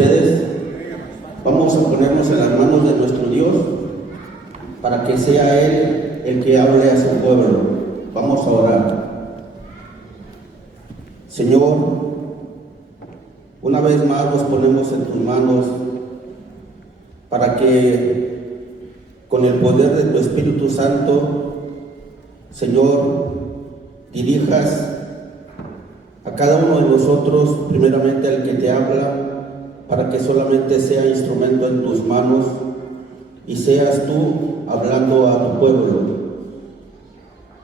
ustedes. Vamos a ponernos en las manos de nuestro Dios para que sea Él el que hable a su pueblo. Vamos a orar. Señor, una vez más nos ponemos en tus manos para que con el poder de tu Espíritu Santo, Señor, dirijas a cada uno de nosotros, primeramente al que te habla, para que solamente sea instrumento en tus manos y seas tú hablando a tu pueblo.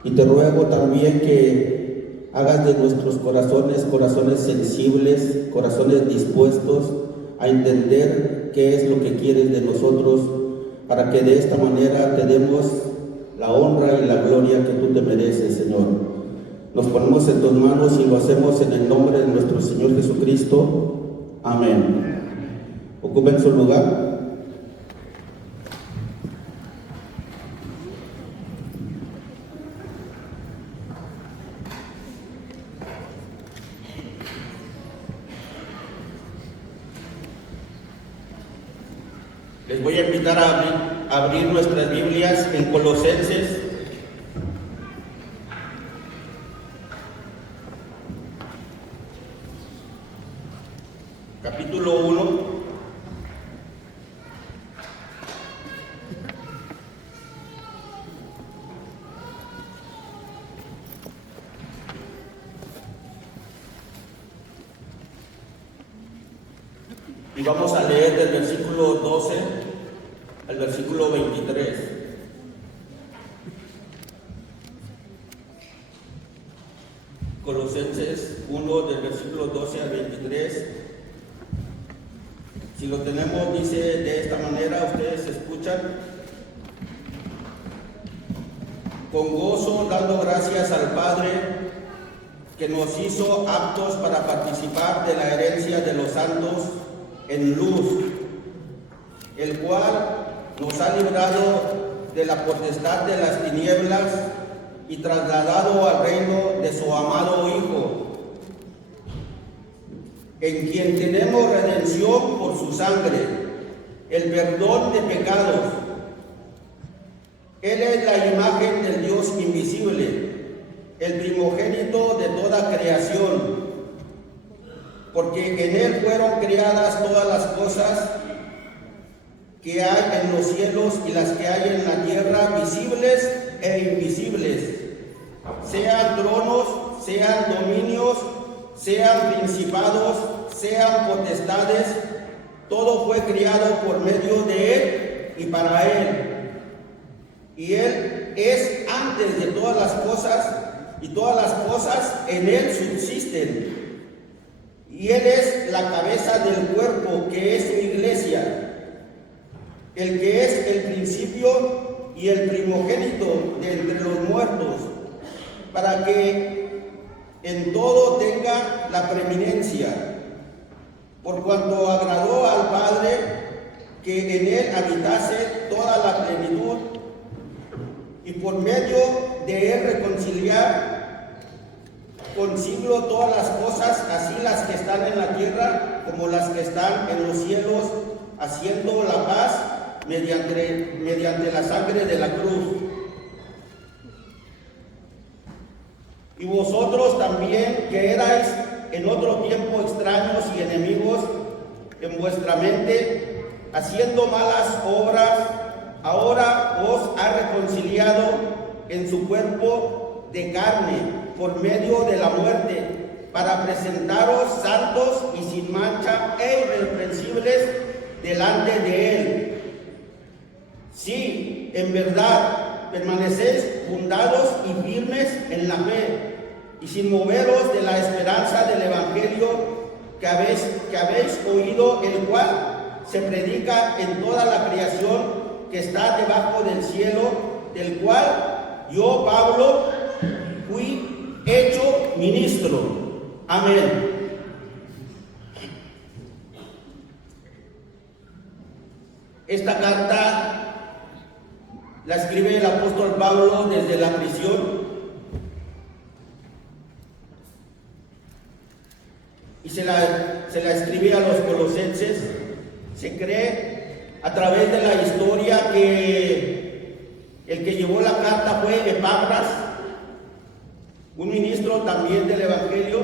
Y te ruego también que hagas de nuestros corazones sensibles, corazones dispuestos a entender qué es lo que quieres de nosotros, para que de esta manera te demos la honra y la gloria que tú te mereces, Señor. Nos ponemos en tus manos y lo hacemos en el nombre de nuestro Señor Jesucristo. Amén. Ocupen su lugar. Les voy a invitar a abrir nuestras Biblias en Colosenses. Capítulo 1. Y vamos a leer del versículo 12 al versículo 23. Colosenses 1 del versículo 12 al 23. Si lo tenemos, dice de esta manera, ustedes escuchan. Con gozo, dando gracias al Padre que nos hizo aptos para participar de la herencia de los santos en luz, el cual nos ha librado de la potestad de las tinieblas y trasladado al reino de su amado Hijo, en quien tenemos redención por su sangre, el perdón de pecados. Él es la imagen del Dios invisible, el primogénito de toda creación, porque en Él fueron creadas todas las cosas que hay en los cielos y las que hay en la tierra, visibles e invisibles, sean tronos, sean dominios, sean principados, sean potestades. Todo fue creado por medio de Él y para Él. Y Él es antes de todas las cosas, y todas las cosas en Él subsisten. Y Él es la cabeza del cuerpo, que es su iglesia, el que es el principio y el primogénito de entre los muertos, para que en todo tenga la preeminencia, por cuanto agradó al Padre que en Él habitase toda la plenitud, y por medio de Él reconciliar consigo todas las cosas, así las que están en la tierra como las que están en los cielos, haciendo la paz mediante la sangre de la cruz. Y vosotros también, que erais en otro tiempo extraños y enemigos en vuestra mente, haciendo malas obras, ahora os ha reconciliado en su cuerpo de carne por medio de la muerte, para presentaros santos y sin mancha e irreprensibles delante de Él. Sí, en verdad, permanecéis fundados y firmes en la fe, y sin moveros de la esperanza del Evangelio que habéis oído, el cual se predica en toda la creación que está debajo del cielo, del cual yo, Pablo, fui hecho ministro. Amén. Esta carta la escribe el apóstol Pablo desde la prisión y se se la escribe a los colosenses. Se cree a través de la historia que el que llevó la carta fue Epafras, un ministro también del Evangelio,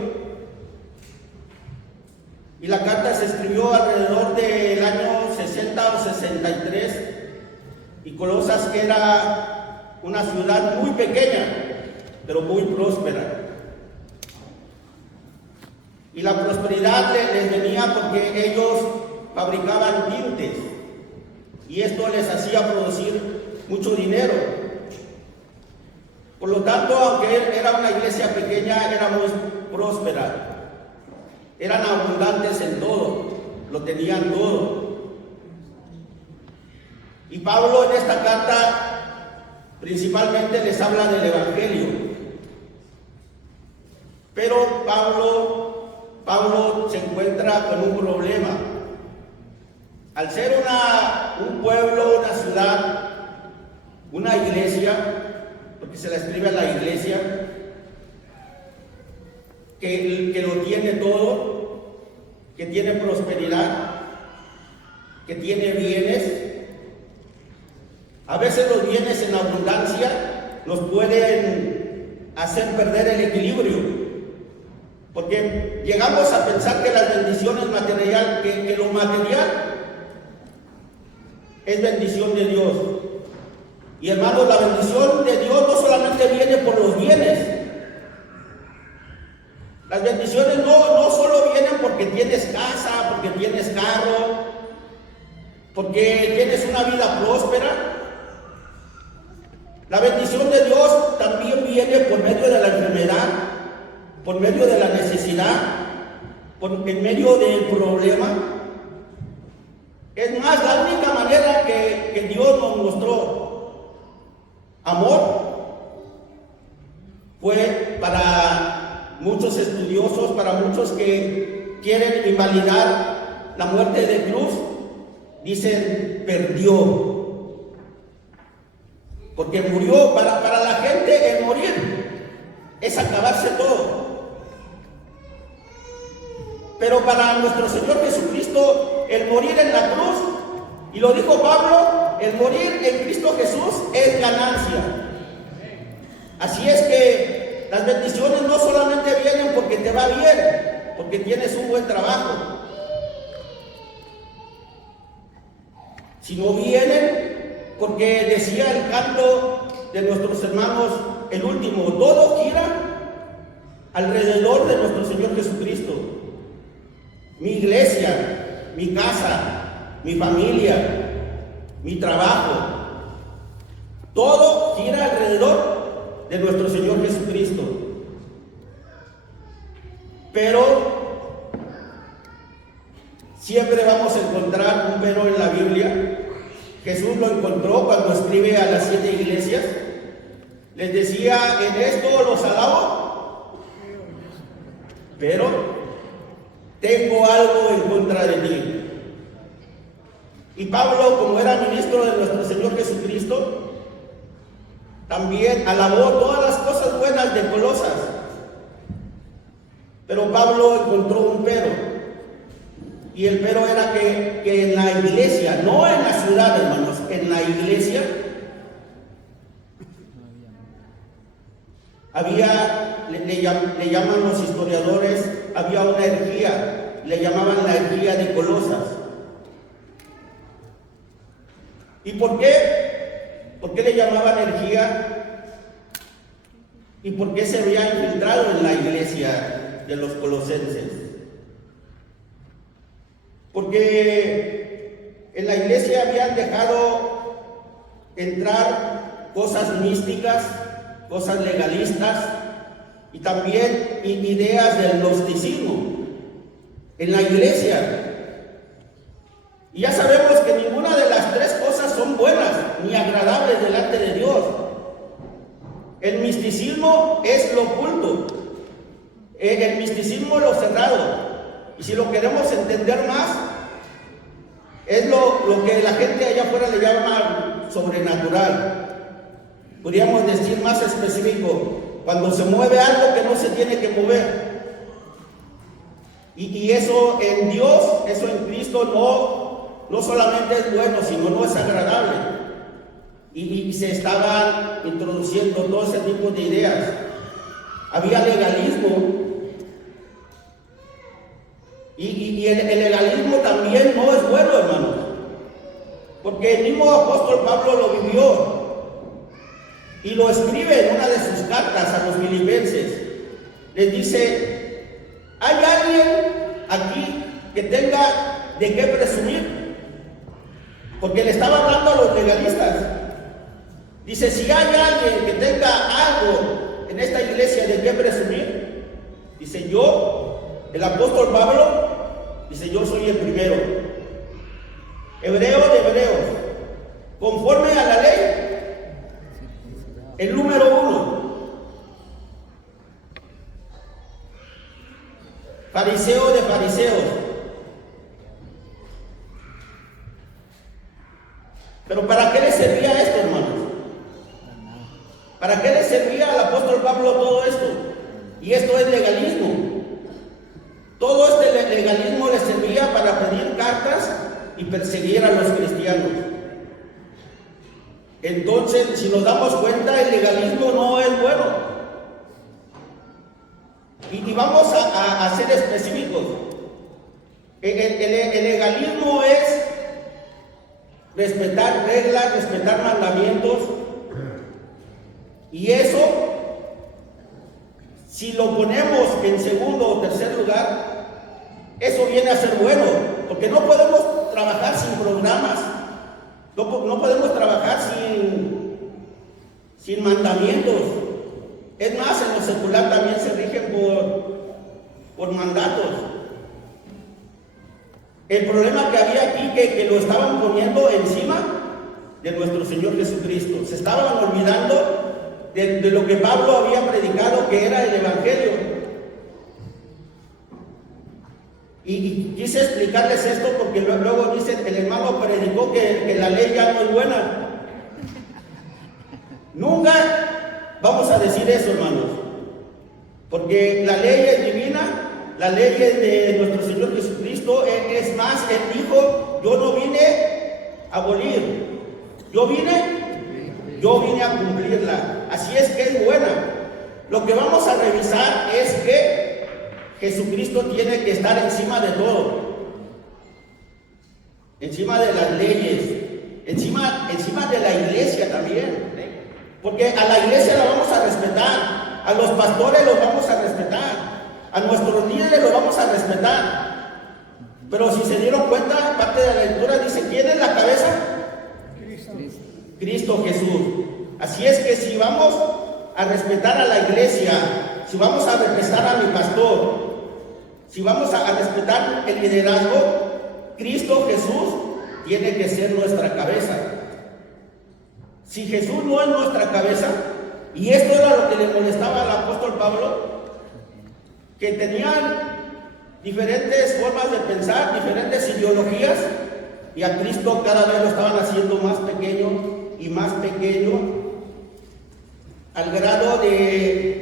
y la carta se escribió alrededor del año 60 o 63, y Colosas era una ciudad muy pequeña, pero muy próspera. Y la prosperidad les venía porque ellos fabricaban tintes, y esto les hacía producir mucho dinero. Por lo tanto, aunque era una iglesia pequeña, era muy próspera. Eran abundantes en todo, lo tenían todo. Y Pablo en esta carta principalmente les habla del Evangelio. Pero Pablo se encuentra con un problema. Al ser un pueblo, una ciudad, una iglesia, porque se la escribe a la iglesia, que lo tiene todo, que tiene prosperidad, que tiene bienes. A veces los bienes en abundancia nos pueden hacer perder el equilibrio, porque llegamos a pensar que las bendiciones materiales, que lo material es bendición de Dios. Y hermanos, la bendición de Dios no solamente viene por los bienes. Las bendiciones no solo vienen porque tienes casa, porque tienes carro, porque tienes una vida próspera. La bendición de Dios también viene por medio de la enfermedad, por medio de la necesidad, en medio del problema. Es más, la única manera que Dios nos mostró amor fue para muchos estudiosos, para muchos que quieren invalidar la muerte de cruz, dicen perdió. Porque murió, para la gente el morir es acabarse todo. Pero para nuestro Señor Jesucristo, el morir en la cruz, y lo dijo Pablo, el morir en Cristo Jesús es ganancia. Así es que las bendiciones no solamente vienen porque te va bien, porque tienes un buen trabajo, sino vienen porque decía el canto de nuestros hermanos, el último, todo gira alrededor de nuestro Señor Jesucristo. Mi iglesia, mi casa, mi familia, mi trabajo, todo gira alrededor de nuestro Señor Jesucristo. Pero siempre vamos a encontrar un pero en la Biblia. Jesús lo encontró cuando escribe a las 7 iglesias. Les decía, en esto los alabo, pero tengo algo en contra de ti. Y Pablo, como era ministro de nuestro Señor Jesucristo, también alabó todas las cosas buenas de Colosas. Pero Pablo encontró un pero. Y el pero era que en la iglesia, no en la ciudad, hermanos, en la iglesia había, le llaman los historiadores, había una herejía, le llamaban la herejía de Colosas. ¿Y por qué? ¿Por qué le llamaban herejía? ¿Y por qué se había infiltrado en la iglesia de los colosenses? Porque en la iglesia habían dejado entrar cosas místicas, cosas legalistas y también ideas del gnosticismo en la iglesia. Y ya sabemos que ninguna de las tres cosas son buenas ni agradables delante de Dios. El misticismo es lo oculto, el misticismo es lo cerrado. Y si lo queremos entender más, es lo que la gente allá afuera le llama sobrenatural. Podríamos decir más específico, cuando se mueve algo que no se tiene que mover. Y eso en Dios, eso en Cristo no solamente es bueno, sino no es agradable. Y se estaban introduciendo todo ese tipo de ideas. Había legalismo. Y el legalismo también no es bueno, hermanos. Porque el mismo apóstol Pablo lo vivió. Y lo escribe en una de sus cartas a los filipenses. Les dice: ¿hay alguien aquí que tenga de qué presumir? Porque le estaba hablando a los legalistas. Dice: si hay alguien que tenga algo en esta iglesia de qué presumir, dice: yo, el apóstol Pablo, dice: yo soy el primero. Hebreo de hebreos, conforme a la ley, el número 1. Fariseo de fariseos. Pero ¿para qué le servía esto, hermanos? ¿Para qué le servía al apóstol Pablo todo esto? Y esto es legalismo. Todo este legalismo le servía para pedir cartas y perseguir a los cristianos. Entonces, si nos damos cuenta, el legalismo no es bueno. Y vamos a ser específicos. El legalismo es respetar reglas, respetar mandamientos. Y eso, si lo ponemos en segundo o tercer lugar, eso viene a ser bueno. Porque no podemos trabajar sin programas. No podemos trabajar sin mandamientos. Es más, en lo secular también se rigen por mandatos. El problema que había aquí, que lo estaban poniendo encima de nuestro Señor Jesucristo. Se estaban olvidando de lo que Pablo había predicado, que era el Evangelio. Y quise explicarles esto porque luego dicen: el hermano predicó que la ley ya no es buena. Nunca vamos a decir eso, hermanos, porque la ley es divina, la ley es de nuestro Señor Jesucristo. Es más, Él dijo: yo no vine a abolir, yo vine a cumplirla. Así es que es buena. Lo que vamos a revisar es que Jesucristo tiene que estar encima de todo, encima de las leyes, encima de la iglesia también. Porque a la iglesia la vamos a respetar, a los pastores los vamos a respetar, a nuestros líderes los vamos a respetar. Pero si se dieron cuenta, parte de la lectura dice: ¿quién es la cabeza? Cristo Jesús. Así es que si vamos a respetar a la iglesia, si vamos a respetar a mi pastor, si vamos a respetar el liderazgo, Cristo Jesús tiene que ser nuestra cabeza. Si Jesús no es nuestra cabeza, y esto era lo que le molestaba al apóstol Pablo, que tenían diferentes formas de pensar, diferentes ideologías, y a Cristo cada vez lo estaban haciendo más pequeño y más pequeño, al grado de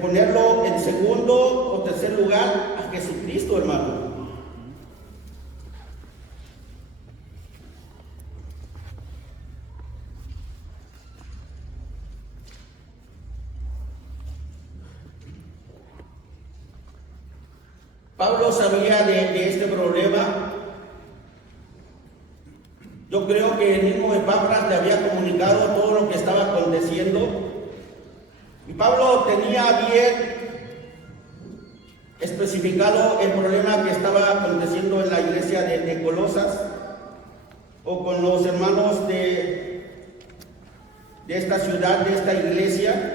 ponerlo en segundo o tercer lugar a Jesucristo, hermano. Pablo sabía de este problema. Yo creo que el mismo Epafras le había comunicado todo lo que estaba aconteciendo. Y Pablo tenía bien especificado el problema que estaba aconteciendo en la iglesia de Colosas, o con los hermanos de esta ciudad, de esta iglesia.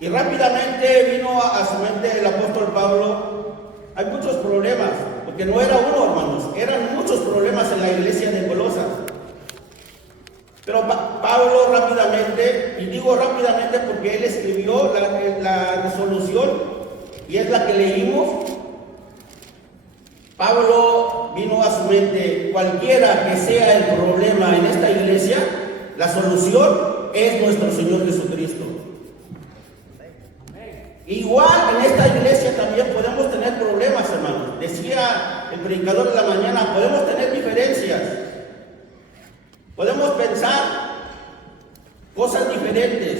Y rápidamente vino a su mente el apóstol Pablo: hay muchos problemas, porque no era uno, hermanos, eran muchos problemas en la iglesia de Colosas. Pero Pablo rápidamente, y digo rápidamente porque él escribió la resolución, y es la que leímos. Pablo vino a su mente: cualquiera que sea el problema en esta iglesia, la solución es nuestro Señor Jesucristo. Igual en esta iglesia predicador de la mañana, podemos tener diferencias, podemos pensar cosas diferentes,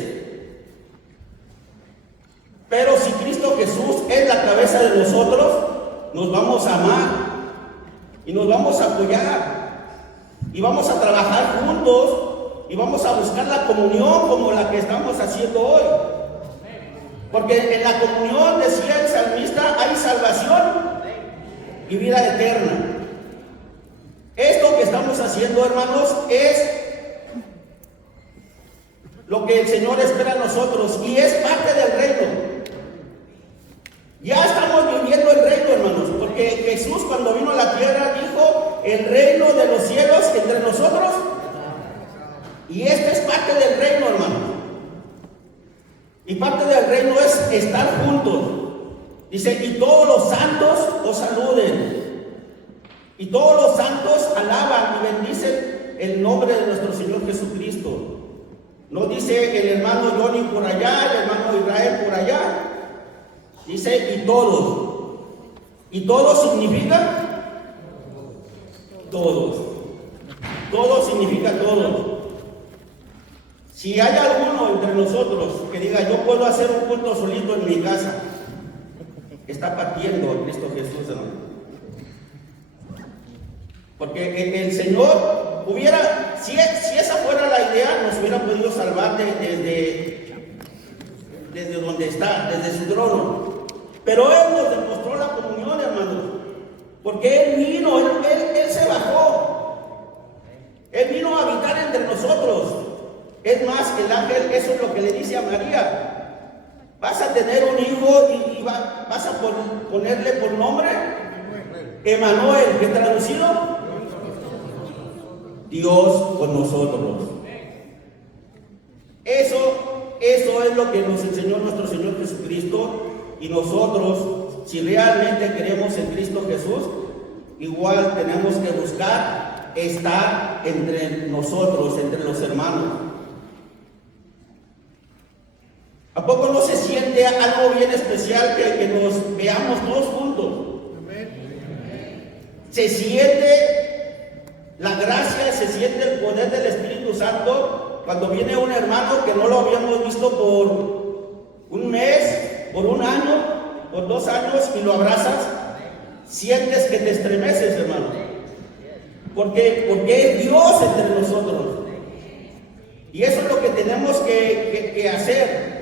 pero si Cristo Jesús es la cabeza de nosotros, nos vamos a amar y nos vamos a apoyar y vamos a trabajar juntos y vamos a buscar la comunión como la que estamos haciendo hoy. Porque en la comunión, decía el salmista, hay salvación y vida eterna. Esto que estamos haciendo, hermanos, es lo que el Señor espera a nosotros y es parte del reino. Ya estamos viviendo el reino, hermanos, porque Jesús, cuando vino a la tierra, dijo: el reino de los cielos entre nosotros. Y este es parte del reino, hermanos. Y parte del reino es estar juntos. Dice: y todos los santos os saluden. Y todos los santos alaban y bendicen el nombre de nuestro Señor Jesucristo. No dice el hermano Johnny por allá, el hermano Israel por allá. Dice: y todos. ¿Y todos significa? Todos. Todo significa todos. Si hay alguno entre nosotros que diga: yo puedo hacer un culto solito en mi casa, está partiendo a Cristo Jesús, hermano. Porque el Señor hubiera, si esa fuera la idea, nos hubiera podido salvar desde donde está, desde su trono. Pero Él nos demostró la comunión, hermanos, porque Él vino, Él se bajó, Él vino a habitar entre nosotros. Es más, el ángel, eso es lo que le dice a María: vas a tener un hijo y vas a ponerle por nombre Emanuel, que traducido, Dios con nosotros. Eso es lo que nos enseñó nuestro Señor Jesucristo. Y nosotros, si realmente creemos en Cristo Jesús, igual tenemos que buscar estar entre nosotros, entre los hermanos. ¿A poco no se siente algo bien especial que nos veamos todos juntos? Se siente la gracia, se siente el poder del Espíritu Santo cuando viene un hermano que no lo habíamos visto por un mes, por un año, por 2 años, y lo abrazas. Sientes que te estremeces, hermano. Porque es Dios entre nosotros. Y eso es lo que tenemos que hacer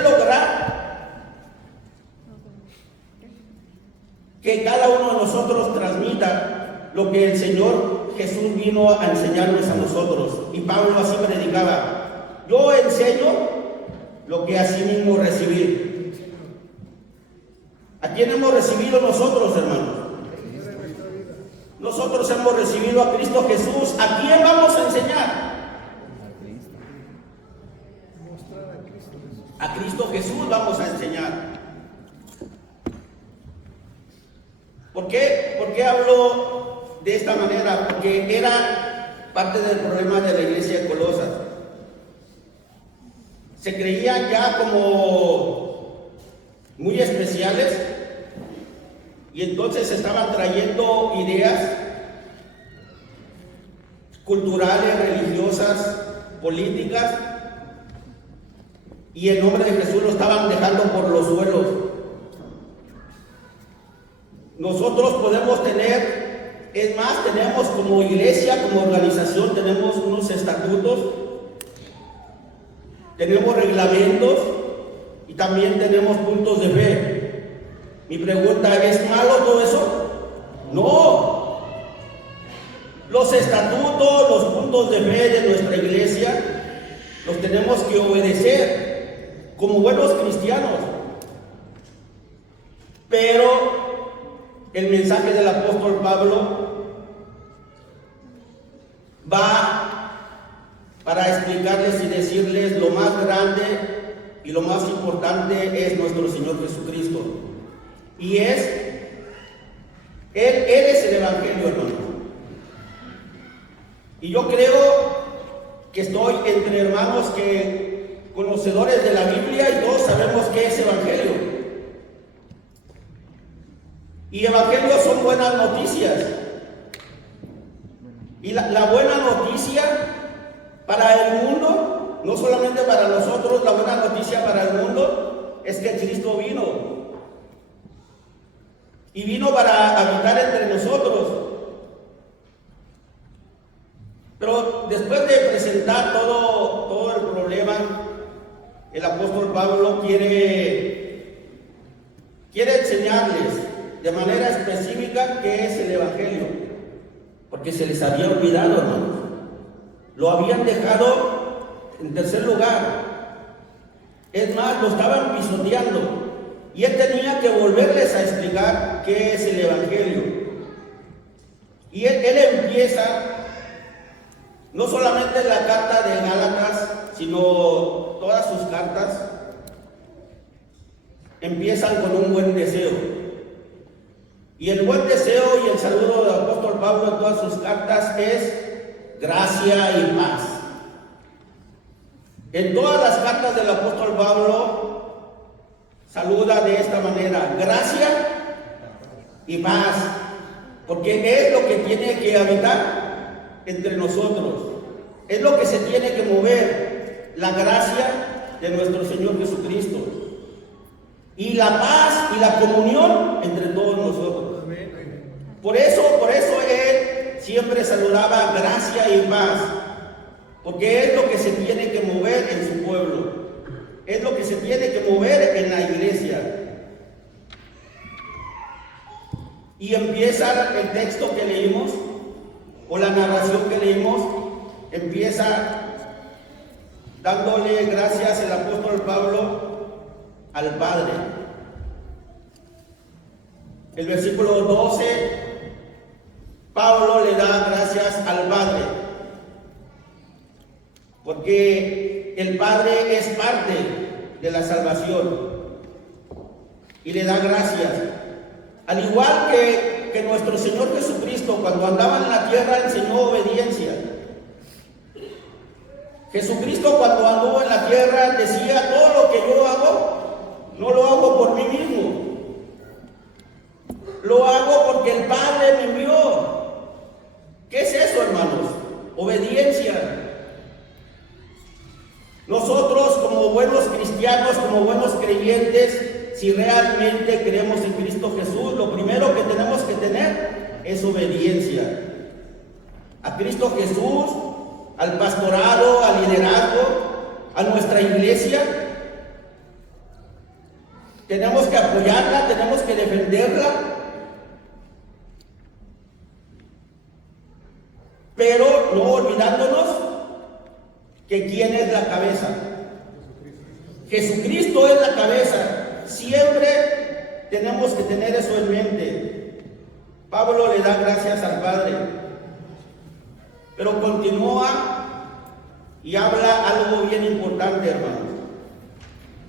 lograr que cada uno de nosotros transmita lo que el Señor Jesús vino a enseñarnos a nosotros. Y Pablo así predicaba: yo enseño lo que así mismo recibí. ¿A quién hemos recibido nosotros, hermanos? Nosotros hemos recibido a Cristo Jesús. ¿A quién vamos a enseñar? A Cristo Jesús vamos a enseñar. ¿Por qué hablo de esta manera? Porque era parte del problema de la iglesia de Colosas. Se creían ya como muy especiales y entonces estaban trayendo ideas culturales, religiosas, políticas, y el nombre de Jesús lo estaban dejando por los suelos. Nosotros podemos tener, es más, tenemos como iglesia, como organización, tenemos unos estatutos, tenemos reglamentos y también tenemos puntos de fe. Mi pregunta es: ¿malo todo eso? No. Los estatutos, los puntos de fe de nuestra iglesia los tenemos que obedecer como buenos cristianos. Pero el mensaje del apóstol Pablo va para explicarles y decirles: lo más grande y lo más importante es nuestro Señor Jesucristo. Y Él es el Evangelio, hermano. Y yo creo que estoy entre hermanos que conocedores de la Biblia y todos sabemos qué es Evangelio. Y evangelios son buenas noticias. Y la buena noticia para el mundo, no solamente para nosotros, la buena noticia para el mundo es que Cristo vino. Y vino para habitar entre nosotros. Pero después de presentar todo el problema, el apóstol Pablo quiere enseñarles de manera específica qué es el evangelio, porque se les había olvidado, hermanos. Lo habían dejado en tercer lugar. Es más, lo estaban pisoteando. Y él tenía que volverles a explicar qué es el evangelio. Y él empieza, no solamente la carta de Gálatas, sino todas sus cartas, empiezan con un buen deseo. Y el buen deseo y el saludo del apóstol Pablo en todas sus cartas es gracia y paz. En todas las cartas del apóstol Pablo saluda de esta manera: gracia y paz, porque es lo que tiene que habitar entre nosotros, es lo que se tiene que mover, la gracia de nuestro Señor Jesucristo, y la paz y la comunión entre todos nosotros. Por eso él siempre saludaba gracia y paz, porque es lo que se tiene que mover en su pueblo, es lo que se tiene que mover en la iglesia. Y empieza el texto que leímos, o la narración que leímos, empieza dándole gracias el apóstol Pablo al Padre. El versículo 12, Pablo le da gracias al Padre, porque el Padre es parte de la salvación, y le da gracias. Al igual que nuestro Señor Jesucristo, cuando andaba en la tierra, enseñó obediencia. Jesucristo, cuando anduvo en la tierra, decía: todo lo que yo hago, no lo hago por mí mismo, lo hago porque el Padre me envió. ¿Qué es eso, hermanos? Obediencia. Nosotros, como buenos cristianos, como buenos creyentes, si realmente creemos en Cristo Jesús, lo primero que tenemos que tener es obediencia a Cristo Jesús, al pastorado, al liderazgo, a nuestra iglesia. Tenemos que apoyarla, tenemos que defenderla, pero no olvidándonos que ¿quién es la cabeza? Jesucristo es la cabeza. Siempre tenemos que tener eso en mente. Pablo le da gracias al Padre, pero continúa y habla algo bien importante, hermanos.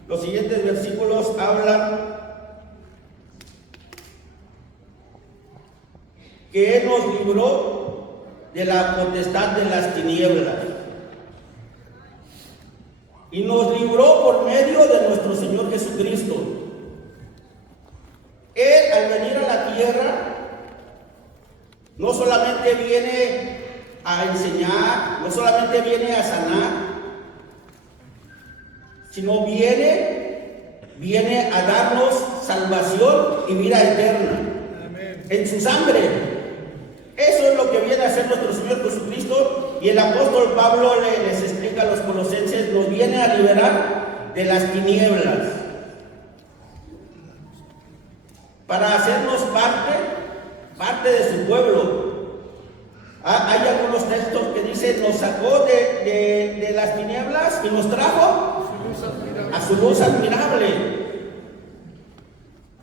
Los siguientes versículos hablan que Él nos libró de la potestad de las tinieblas y nos libró por medio de nuestro Señor Jesucristo. Él, al venir a la tierra, no solamente viene a enseñar, no solamente viene a sanar, sino viene a darnos salvación y vida eterna. Amén. En su sangre. Eso es lo que viene a hacer nuestro Señor Jesucristo, y el apóstol Pablo les explica a los colosenses: nos viene a liberar de las tinieblas para hacernos parte de su pueblo. Hay algunos textos que dicen: nos sacó de las tinieblas y nos trajo a su luz admirable.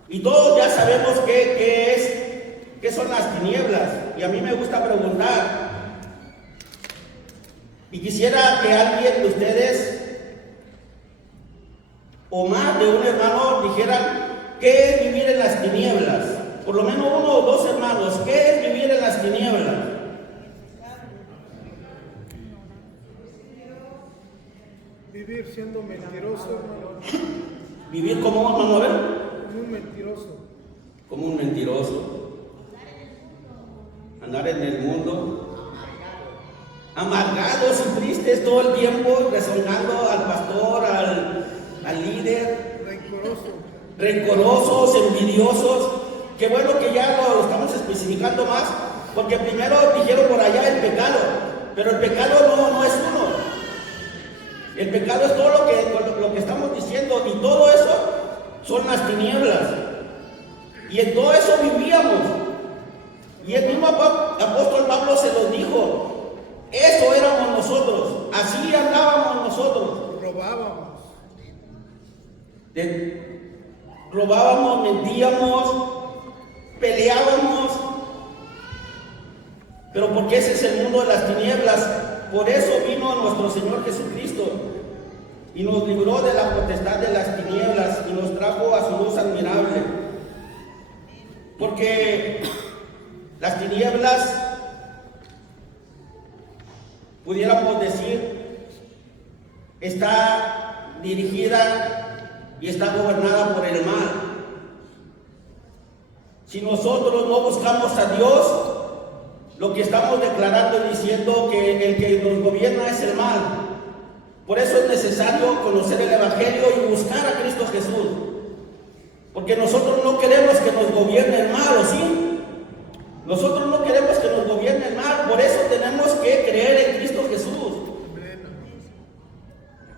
Y todos ya sabemos qué son las tinieblas. Y a mí me gusta preguntar, y quisiera que alguien de ustedes, o más de un hermano, dijeran: ¿qué es vivir en las tinieblas? Por lo menos uno o dos hermanos. ¿Qué es vivir en las tinieblas? Vivir siendo mentiroso, hermano. ¿Vivir como, hermano? A ver. Como un mentiroso. como un mentiroso. Andar en el mundo amargados y tristes todo el tiempo, rezongando al pastor, al líder, rencorosos, envidiosos. Qué bueno que ya lo estamos especificando más, porque primero dijeron por allá el pecado, pero el pecado no es uno. El pecado es todo lo que estamos diciendo, y todo eso son las tinieblas, y en todo eso vivíamos. Y el mismo apóstol Pablo se los dijo: eso éramos nosotros, así andábamos nosotros. Robábamos, mentíamos, peleábamos. Pero porque ese es el mundo de las tinieblas. Por eso vino nuestro Señor Jesucristo y nos libró de la potestad de las tinieblas y nos trajo a su luz admirable. Porque las tinieblas, pudiéramos decir, está dirigida y está gobernada por el mal. Si nosotros no buscamos a Dios, lo que estamos declarando y diciendo que el que nos gobierna es el mal. Por eso es necesario conocer el Evangelio y buscar a Cristo Jesús. Porque nosotros no queremos que nos gobierne el mal, ¿o sí? Nosotros no queremos que nos gobierne el mal, por eso tenemos que creer en Cristo Jesús.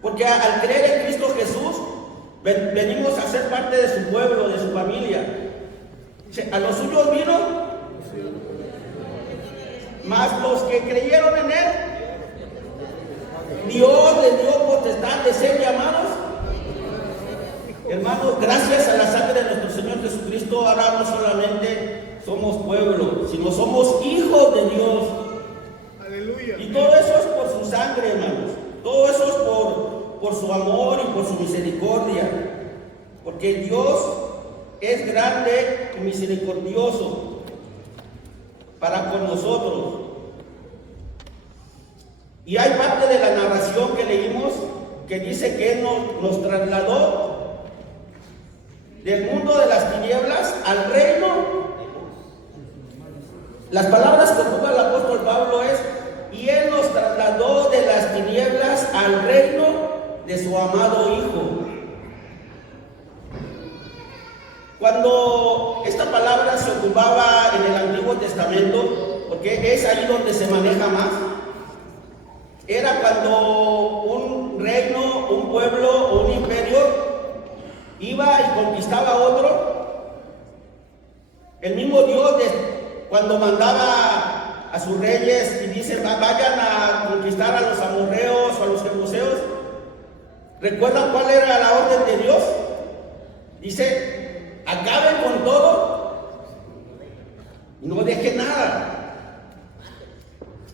Porque al creer en Cristo Jesús, venimos a ser parte de su pueblo, de su familia. A los suyos vino, mas los que creyeron en Él, Dios les dio potestad de ser llamados. Hermanos, gracias a la sangre de nuestro Señor Jesucristo, ahora no solamente somos pueblo, sino somos hijos de Dios. Aleluya. Y todo eso es por su sangre, hermanos. Todo eso es por su amor y por su misericordia. Porque Dios es grande y misericordioso para con nosotros. Y hay parte de la narración que leímos que dice que Él nos trasladó del mundo de las tinieblas al reino. Las palabras que ocupa el apóstol Pablo es: y Él nos trasladó de las tinieblas al reino de su amado Hijo. Cuando esta palabra se ocupaba en el Antiguo Testamento, porque es ahí donde se maneja más, era cuando un reino, un pueblo o un imperio iba y conquistaba a otro. El mismo Dios, cuando mandaba a sus reyes y dice: vayan a conquistar a los amorreos o a los jebuseos, ¿recuerdan cuál era la orden de Dios? Dice: acaben con todo, no dejen nada.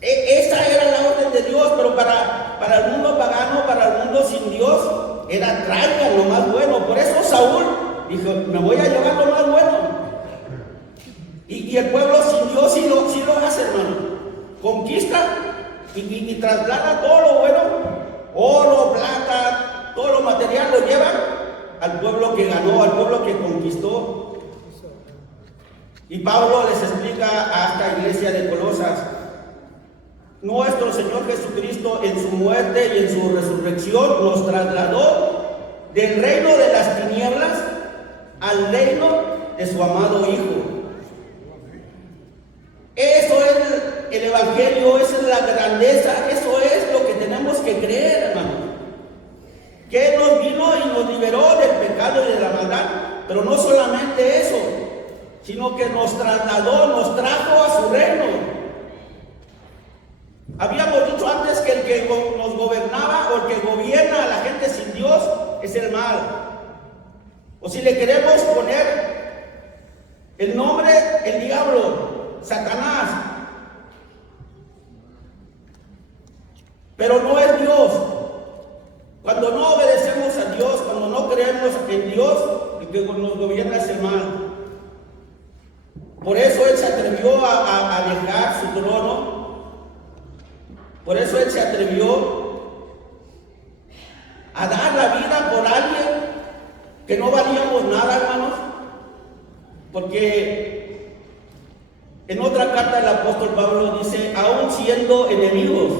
Esa era la orden de Dios, pero para el mundo pagano, para el mundo sin Dios, era: traigan lo más bueno. Por eso Saúl dijo: me voy a llevar lo más bueno. Y el pueblo sin Dios sí lo hace, hermano. Conquista y traslada todo lo bueno, oro, plata, todo lo material lo llevan al pueblo que ganó, al pueblo que conquistó. Y Pablo les explica a esta iglesia de Colosas: nuestro Señor Jesucristo en su muerte y en su resurrección nos trasladó del reino de las tinieblas al reino de su amado Hijo. Eso es el Evangelio, esa es la grandeza, eso es lo que tenemos que creer, hermano. Que Él nos vino y nos liberó del pecado y de la maldad, pero no solamente eso, sino que nos trasladó, nos trajo a su reino. Habíamos dicho antes que el que nos gobernaba o el que gobierna a la gente sin Dios es el mal. O si le queremos poner el nombre, el diablo, Satanás. Pero no es Dios. Cuando no obedecemos a Dios, cuando no creemos en Dios, el que nos gobierna es el mal. Por eso Él se atrevió a dejar su trono. Por eso Él se atrevió a dar la vida por alguien que no valíamos nada, hermanos. Porque en otra carta el apóstol Pablo dice, aún siendo enemigos,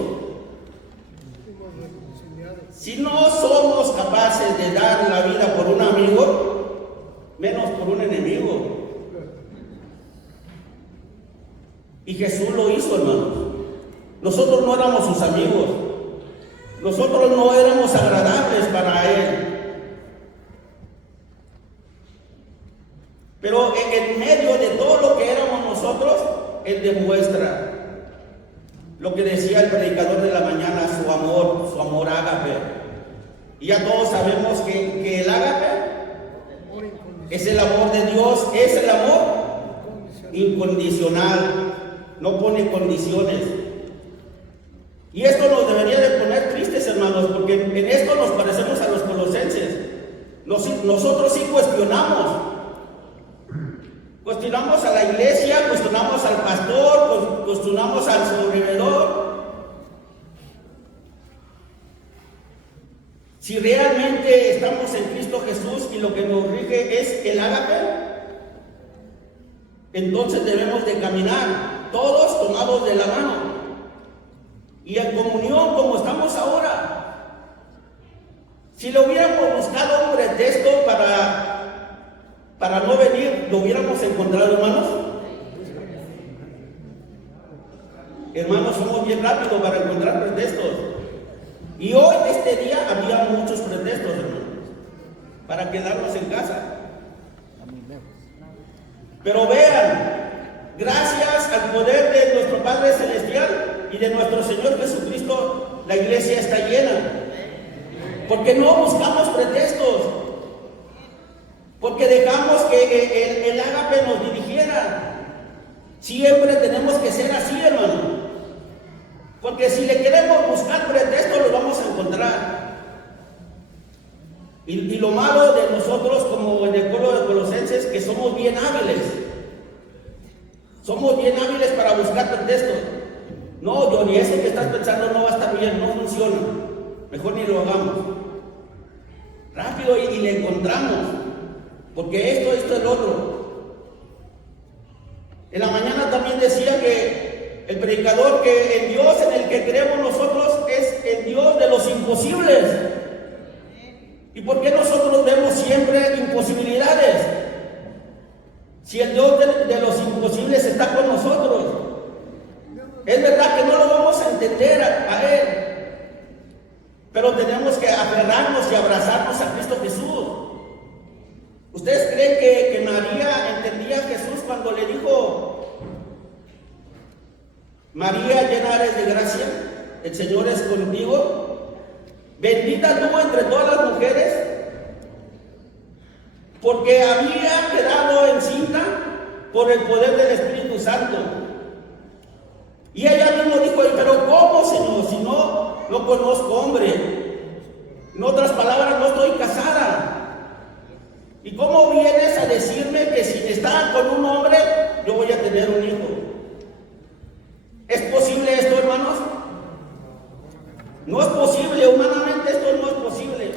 si no somos capaces de dar la vida por un amigo, menos por un enemigo. Y Jesús lo hizo, hermanos. Nosotros no éramos sus amigos. Nosotros no éramos agradables para Él. Pero en medio de todo lo que éramos nosotros, Él demuestra lo que decía el predicador de la mañana, su amor ágape. Y ya todos sabemos que el ágape es el amor de Dios, es el amor incondicional, no pone condiciones. Y esto nos debería de poner tristes, hermanos, porque en esto nos parecemos a los colosenses. Nosotros sí cuestionamos a la iglesia, cuestionamos al pastor, cuestionamos al sobrevenedor. Si realmente estamos en Cristo Jesús y lo que nos rige es el ágape, entonces debemos de caminar todos tomados de la mano y en comunión como estamos ahora. Si le hubiéramos buscado un pretexto para no venir, ¿lo hubiéramos encontrado, hermanos? Hermanos, somos bien rápidos para encontrar pretextos. Y hoy, este día, había muchos pretextos, hermanos, para quedarnos en casa. Pero vean, gracias al poder de nuestro Padre Celestial y de nuestro Señor Jesucristo, la iglesia está llena. Porque no buscamos pretextos, porque dejamos que el ágape nos dirigiera. Siempre tenemos que ser así, hermano. Porque si le queremos buscar pretextos, lo vamos a encontrar. Y lo malo de nosotros, como en el pueblo de Colosenses, que somos bien hábiles. Somos bien hábiles para buscar pretextos. No, Johnny, ese que estás pensando no va a estar bien, no funciona. Mejor ni lo hagamos. Rápido y le encontramos. Porque esto, el otro. En la mañana también decía que el predicador, que el Dios en el que creemos nosotros es el Dios de los imposibles. ¿Y por qué nosotros vemos siempre imposibilidades? Si el Dios de los imposibles está con nosotros. Es verdad que no lo vamos a entender a Él, pero tenemos que aferrarnos y abrazarnos a Cristo Jesús. ¿Ustedes creen que María entendía a Jesús cuando le dijo: María, llena eres de gracia, el Señor es contigo, bendita tú entre todas las mujeres? Porque había quedado encinta por el poder del Espíritu Santo. Y ella mismo dijo: pero ¿cómo, Señor? Si no conozco hombre. En otras palabras, no estoy casada. ¿Y cómo vienes a decirme que si estaba con un hombre, yo voy a tener un hijo? ¿Es posible esto, hermanos? No es posible, humanamente esto no es posible.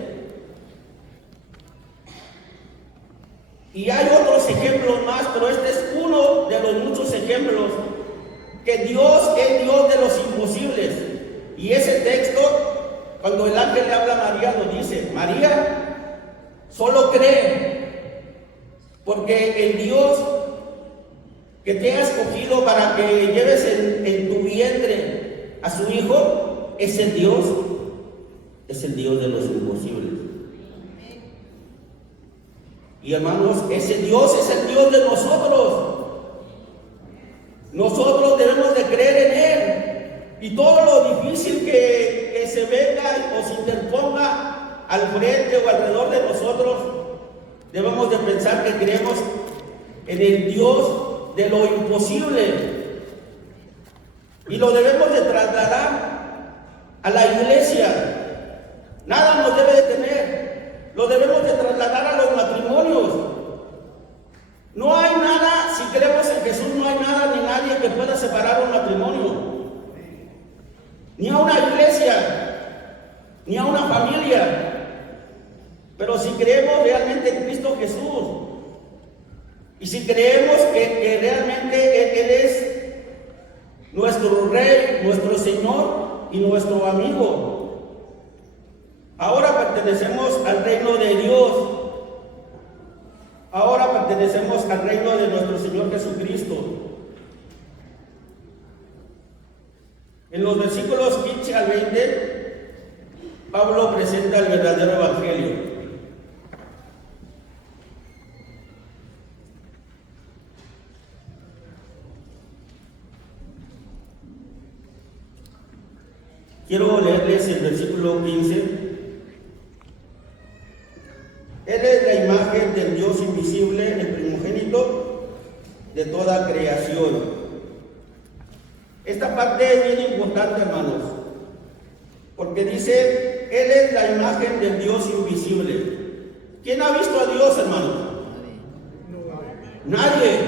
Y hay otros ejemplos más, pero este es uno de los muchos ejemplos que Dios es Dios de los imposibles. Y ese texto, cuando el ángel le habla a María, lo dice: María, solo cree, porque el Dios que te ha escogido para que lleves en tu vientre a su hijo es el Dios de los imposibles. Y hermanos, ese Dios es el Dios de nosotros. Nosotros debemos de creer en Él. Y todo lo difícil que se venga o se interponga al frente o alrededor de nosotros, debemos de pensar que creemos en el Dios de lo imposible. Y lo debemos de trasladar a la iglesia. Nada nos debe detener. Lo debemos de trasladar a los matrimonios. No hay nada, si creemos en Jesús, no hay nada ni nadie que pueda separar un matrimonio. Ni a una iglesia, ni a una familia. Pero si creemos realmente en Cristo Jesús, Y si creemos que realmente Él es nuestro Rey, nuestro Señor y nuestro amigo, ahora pertenecemos al reino de Dios. Ahora pertenecemos al reino de nuestro Señor Jesucristo. En los versículos 15 al 20, Pablo presenta el verdadero evangelio. Quiero leerles el versículo 15. Él es la imagen del Dios invisible, el primogénito de toda creación. Esta parte es bien importante, hermanos, porque dice, Él es la imagen del Dios invisible. ¿Quién ha visto a Dios, hermanos? Nadie.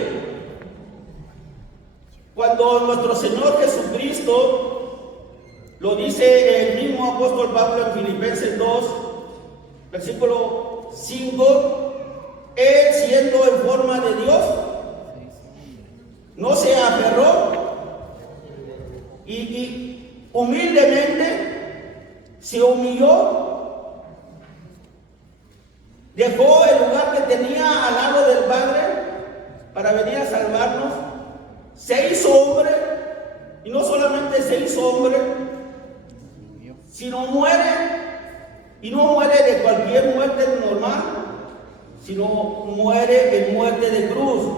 Cuando nuestro Señor Jesucristo, lo dice el mismo apóstol Pablo en Filipenses 2, versículo 5, Él siendo en forma de Dios, no se aferró y humildemente se humilló, dejó el lugar que tenía al lado del Padre para venir a salvarnos, se hizo hombre, y no solamente se hizo hombre, sino muere, y no muere de cualquier muerte normal, sino muere en muerte de cruz.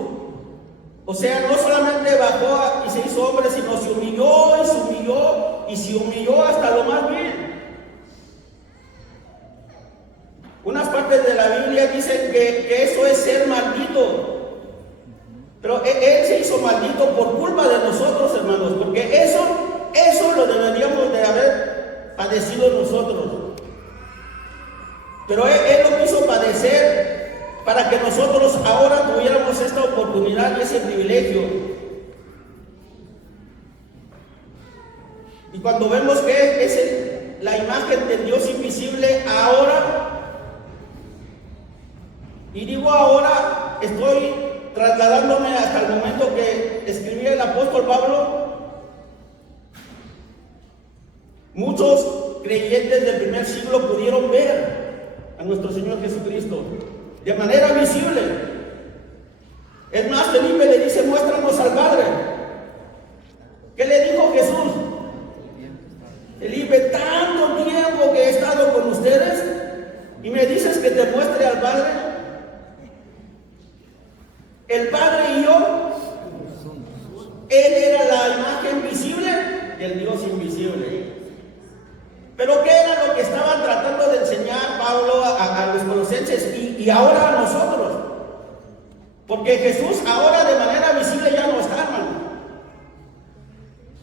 O sea, no solamente bajó y se hizo hombre, sino se humilló y se humilló y se humilló hasta lo más vil. Unas partes de la Biblia dicen que eso es ser maldito, pero Él se hizo maldito por culpa de nosotros, hermanos, porque eso lo deberíamos de haber padecido nosotros, pero él lo quiso padecer para que nosotros ahora tuviéramos esta oportunidad y ese privilegio. Y cuando vemos que es la imagen del Dios invisible ahora, y digo ahora, estoy trasladándome hasta el momento que escribía el apóstol Pablo. Muchos creyentes del primer siglo pudieron ver a nuestro Señor Jesucristo de manera visible. Es más, Felipe le dice, muéstranos al Padre. ¿Qué le dijo Jesús? Felipe, tanto tiempo que he estado con ustedes y me dices que te muestre al Padre. El Padre y yo, Él era la imagen visible del Dios invisible. Pero ¿qué era lo que estaban tratando de enseñar Pablo a los colosenses y ahora a nosotros? Porque Jesús ahora de manera visible ya no está, hermano.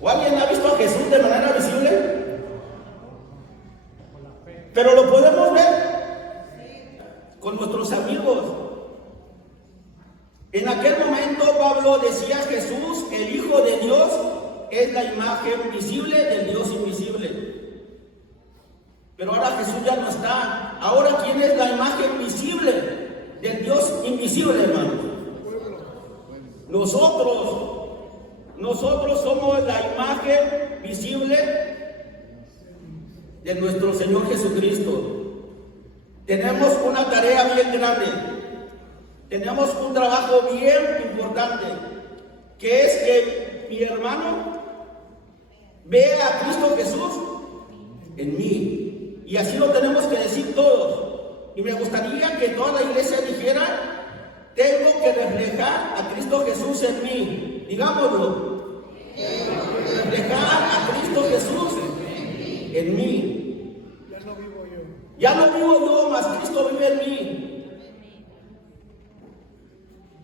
¿O alguien ha visto a Jesús de manera visible? Pero lo podemos ver con nuestros amigos. En aquel momento Pablo decía, Jesús, el Hijo de Dios, es la imagen visible del Dios invisible. Pero ahora Jesús ya no está. Ahora, ¿quién es la imagen visible del Dios invisible, hermano? Nosotros somos la imagen visible de nuestro Señor Jesucristo. Tenemos una tarea bien grande. Tenemos un trabajo bien importante, que es que mi hermano vea a Cristo Jesús en mí. Y así lo tenemos que decir todos. Y me gustaría que toda la iglesia dijera, tengo que reflejar a Cristo Jesús en mí. Digámoslo. Reflejar a Cristo Jesús en mí. Ya no vivo yo, mas Cristo vive en mí.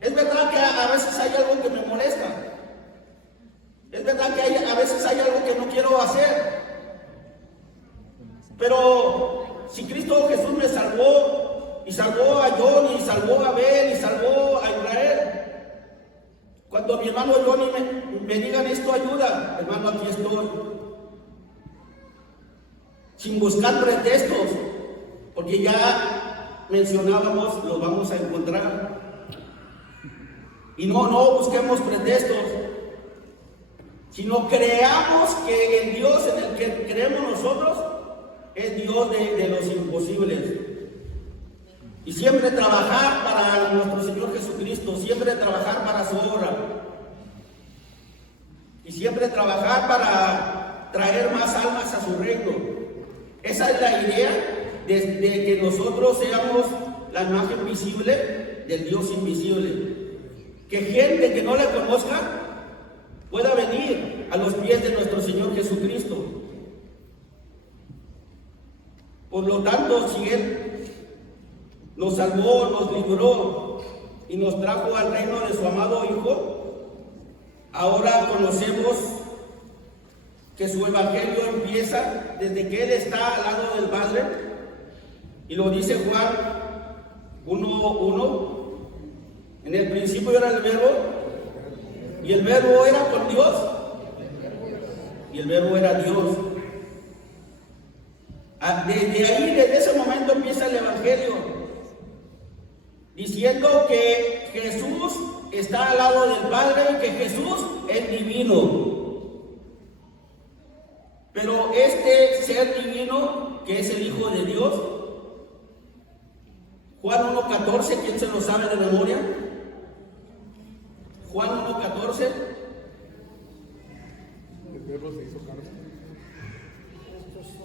Es verdad que a veces hay algo que me molesta. Es verdad que a veces hay algo que no quiero hacer. Pero si Cristo Jesús me salvó, y salvó a Johnny, y salvó a Abel, y salvó a Israel, cuando mi hermano Johnny me digan esto ayuda, hermano, aquí estoy. Sin buscar pretextos, porque ya mencionábamos, lo vamos a encontrar. Y no busquemos pretextos, sino creamos que el Dios en el que creemos nosotros es Dios de los imposibles. Y siempre trabajar para nuestro Señor Jesucristo, siempre trabajar para su obra. Y siempre trabajar para traer más almas a su reino. Esa es la idea de que nosotros seamos la imagen visible del Dios invisible. Que gente que no le conozca pueda venir a los pies de nuestro Señor Jesucristo. Por lo tanto, si Él nos salvó, nos libró y nos trajo al reino de su amado Hijo, ahora conocemos que su evangelio empieza desde que Él está al lado del Padre, y lo dice Juan 1:1. En el principio era el Verbo, y el Verbo era con Dios, y el Verbo era Dios. Desde ahí, desde ese momento empieza el evangelio, diciendo que Jesús está al lado del Padre y que Jesús es divino. Pero este ser divino, que es el Hijo de Dios, Juan 1:14, ¿quién se lo sabe de memoria? Juan 1:14. El Verbo se hizo carne.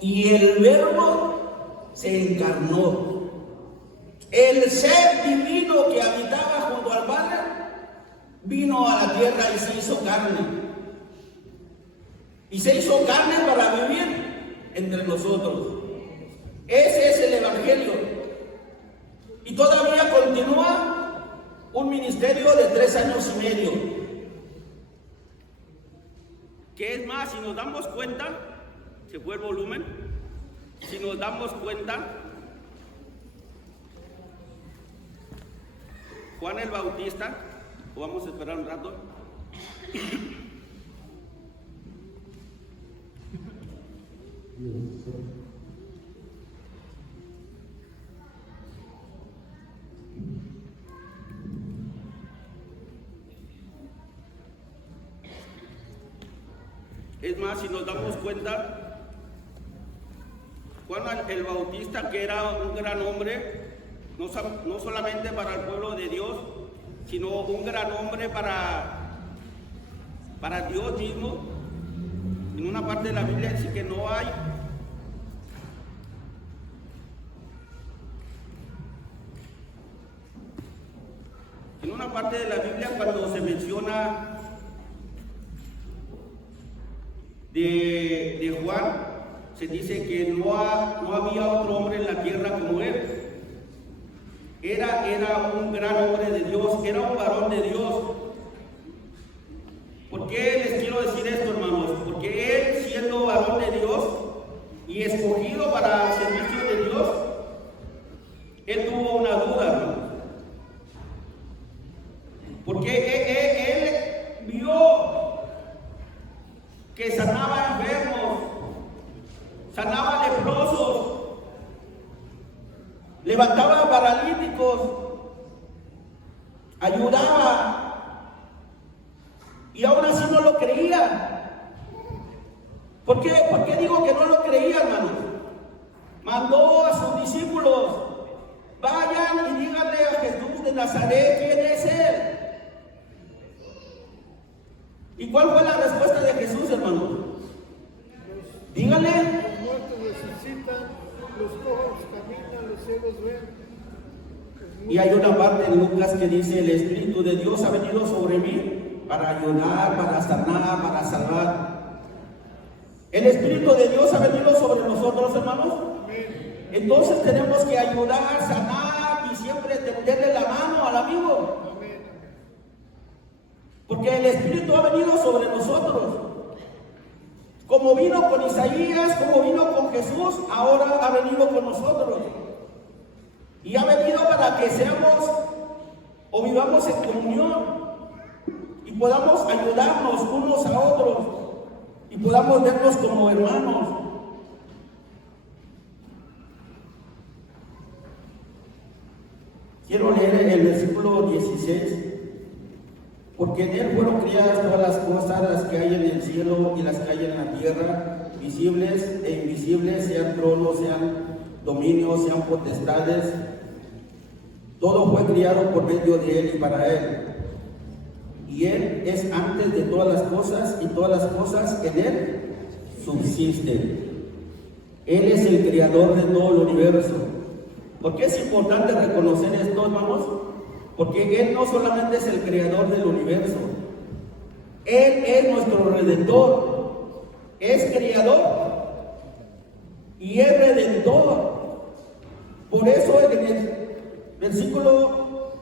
Y el Verbo se encarnó. El ser divino que habitaba junto al Padre vino a la tierra y se hizo carne. Y se hizo carne para vivir entre nosotros. Ese es el evangelio. Y todavía continúa un ministerio de 3 años y medio. Que es más, si nos damos cuenta, se fue el volumen, si nos damos cuenta, Juan el Bautista, o vamos a esperar un rato. Es más, si nos damos cuenta, Juan el Bautista, que era un gran hombre, no solamente para el pueblo de Dios, sino un gran hombre para Dios mismo. En una parte de la Biblia dice que no hay en una parte de la Biblia, cuando se menciona de Juan, se dice que no había otro hombre en la tierra como él. Era un gran hombre de Dios, era un varón de Dios. ¿Por qué les quiero decir esto, hermanos? Porque él, siendo varón de Dios y escogido para el servicio de Dios, él tuvo una duda, hermanos. Porque él vio que sanaba enfermos, sanaba leprosos, levantaba paralíticos, ayudaba, y aún así no lo creía. ¿Por qué digo que no lo creía, hermanos? Mandó a sus discípulos: vayan y díganle a Jesús de Nazaret quién es él. ¿Y cuál fue la respuesta de Jesús, hermanos? Díganle. Los muertos resucitan, los cojos caminan, los ciegos ven. Y hay una parte en Lucas que dice: el Espíritu de Dios ha venido sobre mí para ayudar, para sanar, para salvar. El Espíritu de Dios ha venido sobre nosotros, hermanos. Entonces tenemos que ayudar, sanar y siempre tenderle la mano al amigo. Porque el Espíritu ha venido sobre nosotros. Como vino con Isaías, como vino con Jesús, ahora ha venido con nosotros. Y ha venido para que seamos o vivamos en comunión y podamos ayudarnos unos a otros y podamos vernos como hermanos. Quiero leer el versículo 16. Porque en Él fueron criadas todas las cosas, las que hay en el cielo y las que hay en la tierra, visibles e invisibles, sean tronos, sean dominios, sean potestades. Todo fue criado por medio de Él y para Él. Y Él es antes de todas las cosas, y todas las cosas en Él subsisten. Él es el creador de todo el universo. ¿Por qué es importante reconocer esto, hermanos? Porque Él no solamente es el creador del universo, Él es nuestro redentor, es creador y es redentor. Por eso en el versículo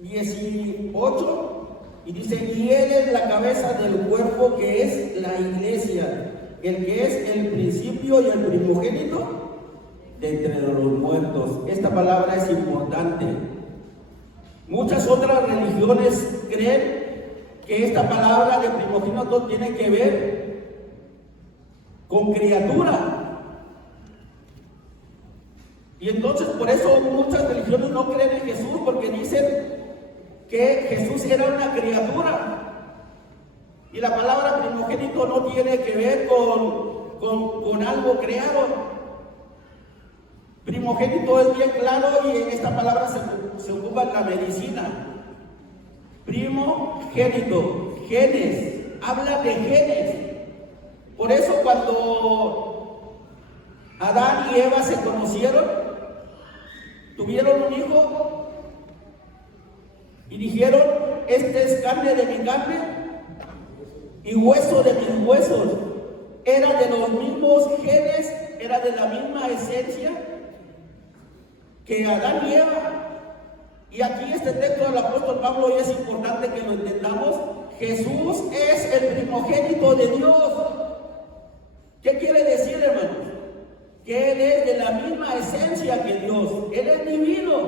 18, y dice, y Él es la cabeza del cuerpo que es la iglesia, el que es el principio y el primogénito de entre los muertos. Esta palabra es importante. Muchas otras religiones creen que esta palabra de primogénito tiene que ver con criatura. Y entonces por eso muchas religiones no creen en Jesús, porque dicen que Jesús era una criatura. Y la palabra primogénito no tiene que ver con algo creado. Primogénito es bien claro, y en esta palabra se ocupa en la medicina. Primogénito, genes, habla de genes. Por eso cuando Adán y Eva se conocieron, tuvieron un hijo y dijeron, este es carne de mi carne y hueso de mis huesos. Era de los mismos genes, era de la misma esencia que Adán y Eva. Y aquí este texto del apóstol Pablo, y es importante que lo entendamos, Jesús es el primogénito de Dios. ¿Qué quiere decir, hermanos? Que Él es de la misma esencia que Dios. Él es divino.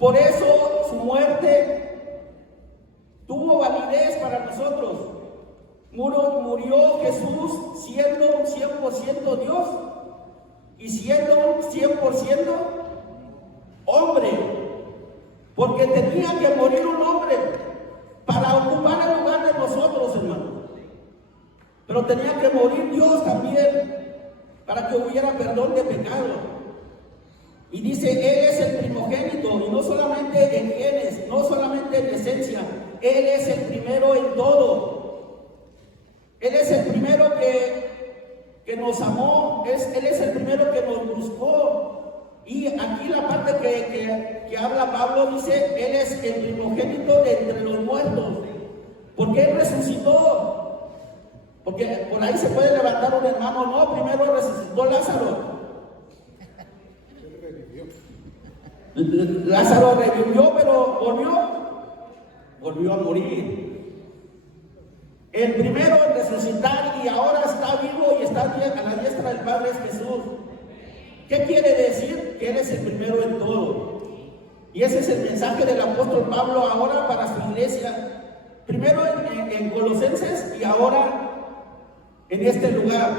Por eso su muerte tuvo validez para nosotros. Murió Jesús siendo 100% Dios y siendo 100% hombre, porque tenía que morir un hombre para ocupar el lugar de nosotros, hermanos. Pero tenía que morir Dios también para que hubiera perdón de pecado. Y dice, Él es el primogénito, y no solamente en genes, no solamente en esencia, Él es el primero en todo. Él es el primero que nos amó, Él es el primero que nos buscó. Y aquí la parte que habla Pablo dice, Él es el primogénito de entre los muertos, porque Él resucitó. Porque por ahí se puede levantar un hermano, no, primero resucitó Lázaro. Lázaro revivió, pero volvió a morir. El primero en resucitar y ahora está vivo y está a la diestra del Padre es Jesús. ¿Qué quiere decir? Que Él es el primero en todo. Y ese es el mensaje del apóstol Pablo ahora para su iglesia. Primero en Colosenses y ahora en este lugar.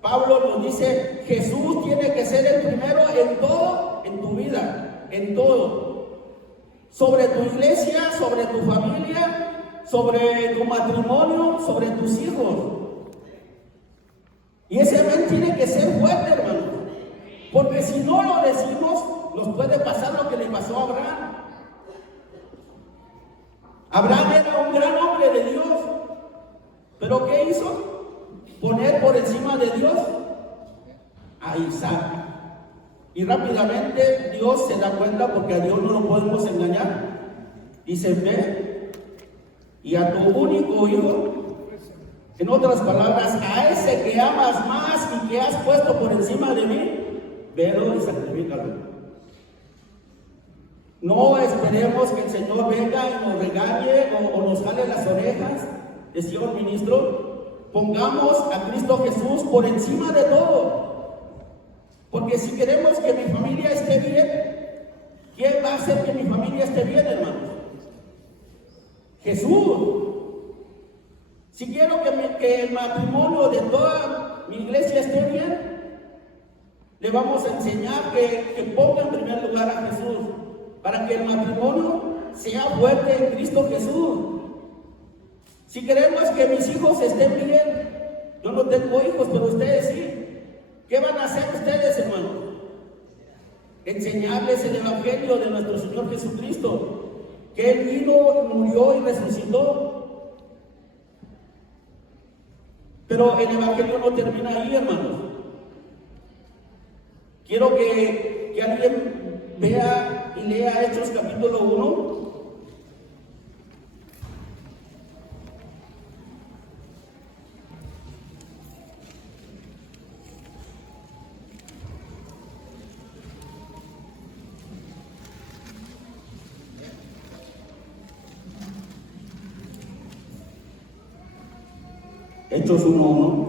Pablo nos dice, Jesús tiene que ser el primero en todo, en tu vida, en todo. Sobre tu iglesia, sobre tu familia, sobre tu matrimonio, sobre tus hijos. Y ese amén tiene que ser fuerte, hermano. Porque si no lo decimos, nos puede pasar lo que le pasó a Abraham. Abraham era un gran hombre de Dios, pero ¿qué hizo? Poner por encima de Dios a Isaac. Y rápidamente Dios se da cuenta, porque a Dios no lo podemos engañar. Dice, ve, y a tu único hijo, en otras palabras, a ese que amas más y que has puesto por encima de mí, velo y sacrifícalo. No esperemos que el Señor venga y nos regañe o nos jale las orejas, decía un ministro. Pongamos a Cristo Jesús por encima de todo. Porque si queremos que mi familia esté bien, ¿quién va a hacer que mi familia esté bien, hermanos? Jesús. Si quiero que el matrimonio de toda mi iglesia esté bien, le vamos a enseñar que ponga en primer lugar a Jesús, para que el matrimonio sea fuerte en Cristo Jesús. Si queremos que mis hijos estén bien, yo no tengo hijos, pero ustedes sí. ¿Qué van a hacer ustedes, hermanos? Enseñarles el Evangelio de nuestro Señor Jesucristo, que Él vino, murió y resucitó. Pero el Evangelio no termina ahí, hermanos. Quiero que alguien vea y lea Hechos capítulo 1. Hechos 1:1.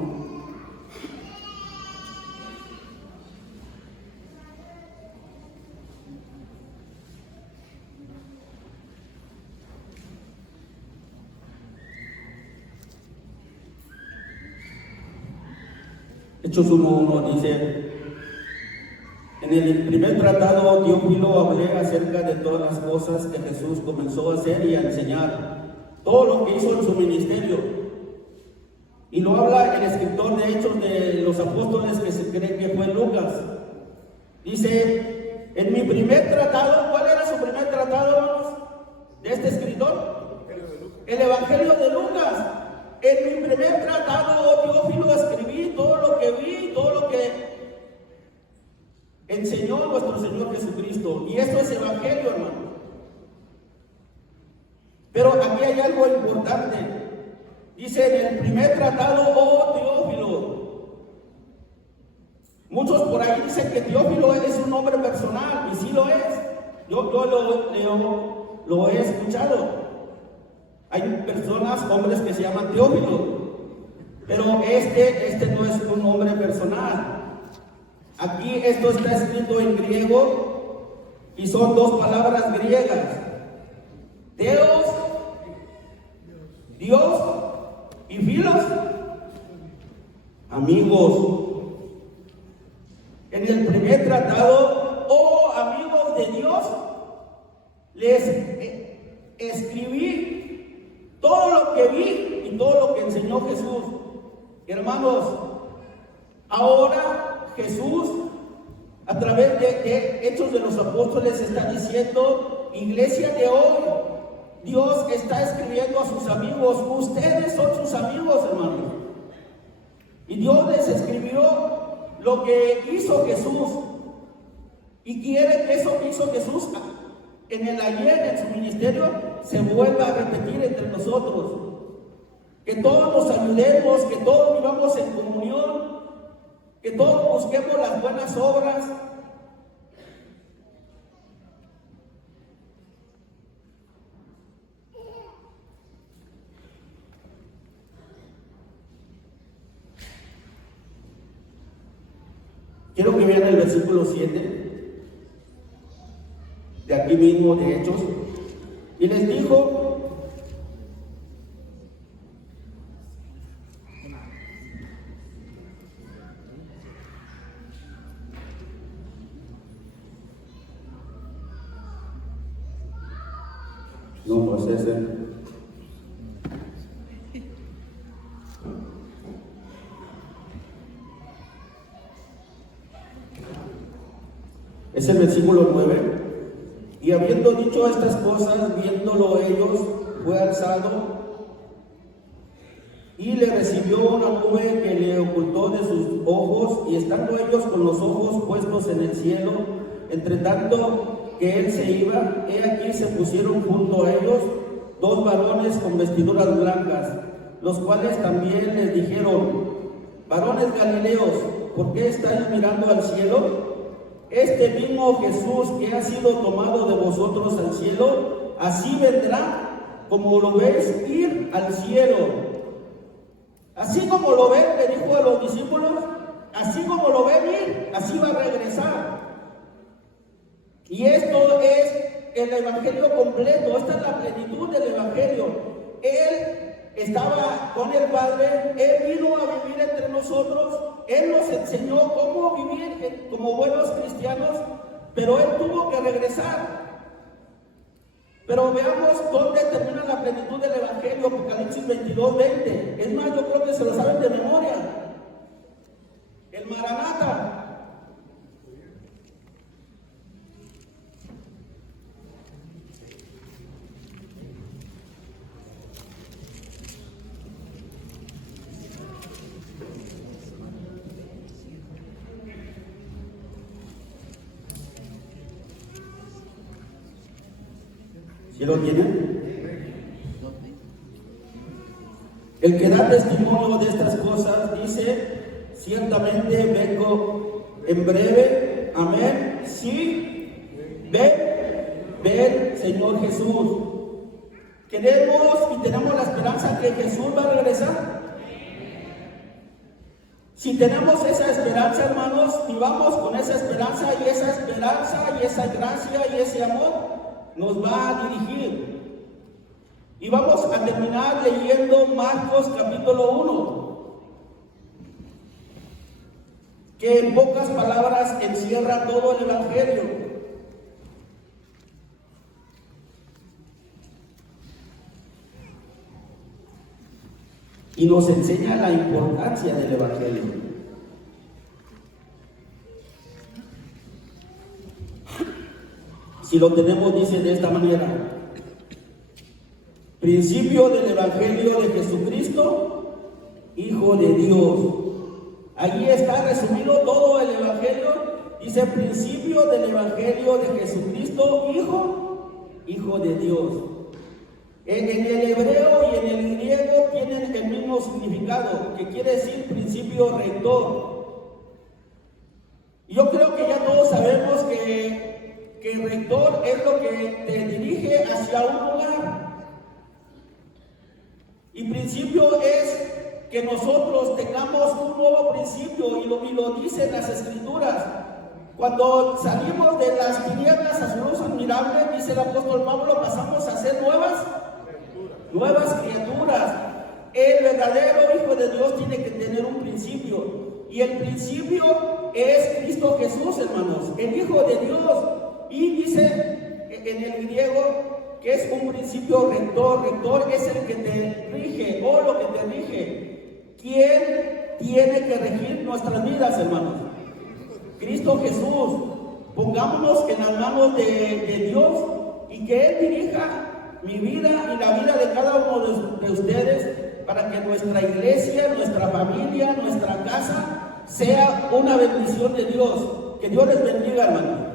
Hechos 1:1 dice: en el primer tratado, Teófilo, hablé acerca de todas las cosas que Jesús comenzó a hacer y a enseñar, todo lo que hizo en su ministerio. Y lo habla el escritor de Hechos de los Apóstoles, que se cree que fue Lucas. Dice, en mi primer tratado, ¿cuál era su primer tratado, hermanos, de este escritor? El Evangelio de Lucas. En mi primer tratado, oh Teófilo, escribí todo lo que vi, todo lo que enseñó nuestro Señor Jesucristo. Y esto es Evangelio, hermano. Pero aquí hay algo importante. Dice, en el primer tratado, oh Teófilo. Muchos por ahí dicen que Teófilo es un nombre personal, y sí lo es. Yo lo he escuchado. Hay personas, hombres que se llaman Teófilo, pero este no es un nombre personal. Aquí esto está escrito en griego y son dos palabras griegas: Theos, Dios, y Filos, amigos. En el primer tratado, oh amigos de Dios, les escribí todo lo que vi y todo lo que enseñó Jesús. Hermanos, ahora Jesús, a través de Hechos de los Apóstoles, está diciendo: iglesia de hoy, Dios está escribiendo a sus amigos. Ustedes son sus amigos, hermanos. Y Dios les escribió lo que hizo Jesús. Y quiere que eso que hizo Jesús en el ayer, en su ministerio, se vuelva a repetir entre nosotros. Que todos nos ayudemos, que todos vivamos en comunión, que todos busquemos las buenas obras. Quiero que vean el versículo 7 de aquí mismo de Hechos. Y les dijo: no, pues ese. Es el versículo 9. Y habiendo dicho estas cosas, viéndolo ellos, fue alzado y le recibió una nube que le ocultó de sus ojos, y estando ellos con los ojos puestos en el cielo, entre tanto que él se iba, he aquí se pusieron junto a ellos dos varones con vestiduras blancas, los cuales también les dijeron: varones galileos, ¿por qué estáis mirando al cielo? Este mismo Jesús que ha sido tomado de vosotros al cielo, así vendrá como lo veis ir al cielo. Así como lo ven, le dijo a los discípulos, así como lo ven ir, así va a regresar. Y esto es el Evangelio completo, esta es la plenitud del Evangelio. Él estaba con el Padre, Él vino a vivir entre nosotros, Él nos enseñó cómo vivir como buenos cristianos, pero Él tuvo que regresar. Pero veamos dónde termina la plenitud del Evangelio, Apocalipsis 22:20. Es más, yo creo que se lo saben de memoria. El Maranata. ¿Sí lo tienen? El que da testimonio de estas cosas dice: ciertamente vengo en breve. Amén. Sí, ven, Señor Jesús. Queremos y tenemos la esperanza que Jesús va a regresar. Si tenemos esa esperanza, hermanos, y vamos con esa esperanza y esa gracia y ese amor, nos va a dirigir. Y vamos a terminar leyendo Marcos capítulo 1, que en pocas palabras encierra todo el Evangelio. Y nos enseña la importancia del Evangelio. Si lo tenemos, dice de esta manera: principio del Evangelio de Jesucristo, Hijo de Dios. Allí está resumido todo el Evangelio. Dice: principio del Evangelio de Jesucristo, Hijo de Dios. En el hebreo y en el griego tienen el mismo significado, que quiere decir principio rector. Y yo creo que ya todos sabemos que el rector es lo que te dirige hacia un lugar. Y principio es que nosotros tengamos un nuevo principio, y lo dicen las Escrituras. Cuando salimos de las tinieblas a su luz admirable, dice el apóstol Pablo, pasamos a ser nuevas criaturas. El verdadero Hijo de Dios tiene que tener un principio, y el principio es Cristo Jesús, hermanos, el Hijo de Dios. Y dice en el griego que es un principio rector. Rector es el que te rige, o lo que te rige. ¿Quién tiene que regir nuestras vidas, hermanos? Cristo Jesús. Pongámonos en las manos de Dios, y que Él dirija mi vida y la vida de cada uno de ustedes, para que nuestra iglesia, nuestra familia, nuestra casa sea una bendición de Dios. Que Dios les bendiga, hermanos.